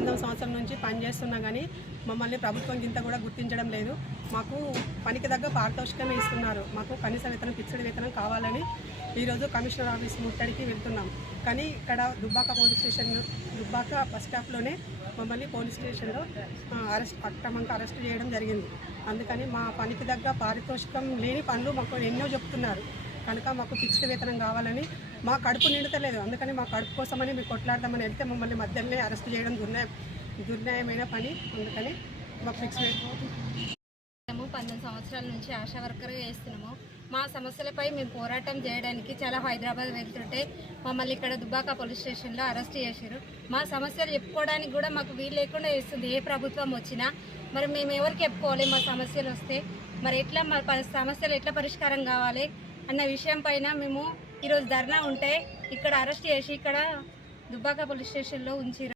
19 సంవత్సరాల నుంచి పనిచేస్తున్నా కానీ మమ్మల్ని ప్రభుత్వం ఇంత కూడా గుర్తించడం లేదు. మాకు పనికి తగ్గ పారితోషికమే ఇస్తున్నారు. మాకు కనీస వేతనం, ఫిక్స్డ్ వేతనం కావాలని ఈరోజు కమిషనర్ ఆఫీస్ ముట్టడికి వెళ్తున్నాం. కానీ ఇక్కడ Dubbaka police station, Dubbaka bus స్టాప్లోనే మమ్మల్ని పోలీస్ స్టేషన్లో అక్రమంగా అరెస్ట్ చేయడం జరిగింది. అందుకని మా పనికి తగ్గ పారితోషికం లేని పనులు మాకు ఎన్నో చెప్తున్నారు. కనుక మాకు ఫిక్స్డ్ వేతనం కావాలని, మా కడుపు నిండుతలేదు. అందుకని మా కడుపు కోసమని మేము కొట్లాడదామని వెళ్తే మమ్మల్ని మధ్యలోనే అరెస్ట్ చేయడం దుర్న్యాయమైన పని. అందుకని మాకు ఫిక్స్డ్ 19 సంవత్సరాల నుంచి ఆశా వర్కర్గా చేస్తున్నాము. మా సమస్యలపై మేము పోరాటం చేయడానికి చాలా హైదరాబాద్ వెళ్తుంటే మమ్మల్ని ఇక్కడ దుబ్బాక పోలీస్ స్టేషన్లో అరెస్ట్ చేశారు. మా సమస్యలు చెప్పుకోవడానికి కూడా మాకు వీలు లేకుండా చేస్తుంది ఏ ప్రభుత్వం వచ్చినా. మరి మేము ఎవరికి చెప్పుకోవాలి మా సమస్యలు వస్తే? మరి ఎట్లా మా సమస్యలు ఎట్లా పరిష్కారం కావాలి అన్న విషయం పైన మేము ఈరోజు ధర్నా ఉంటే ఇక్కడ అరెస్ట్ చేసి ఇక్కడ దుబ్బాక పోలీస్ స్టేషన్లో ఉంచారు.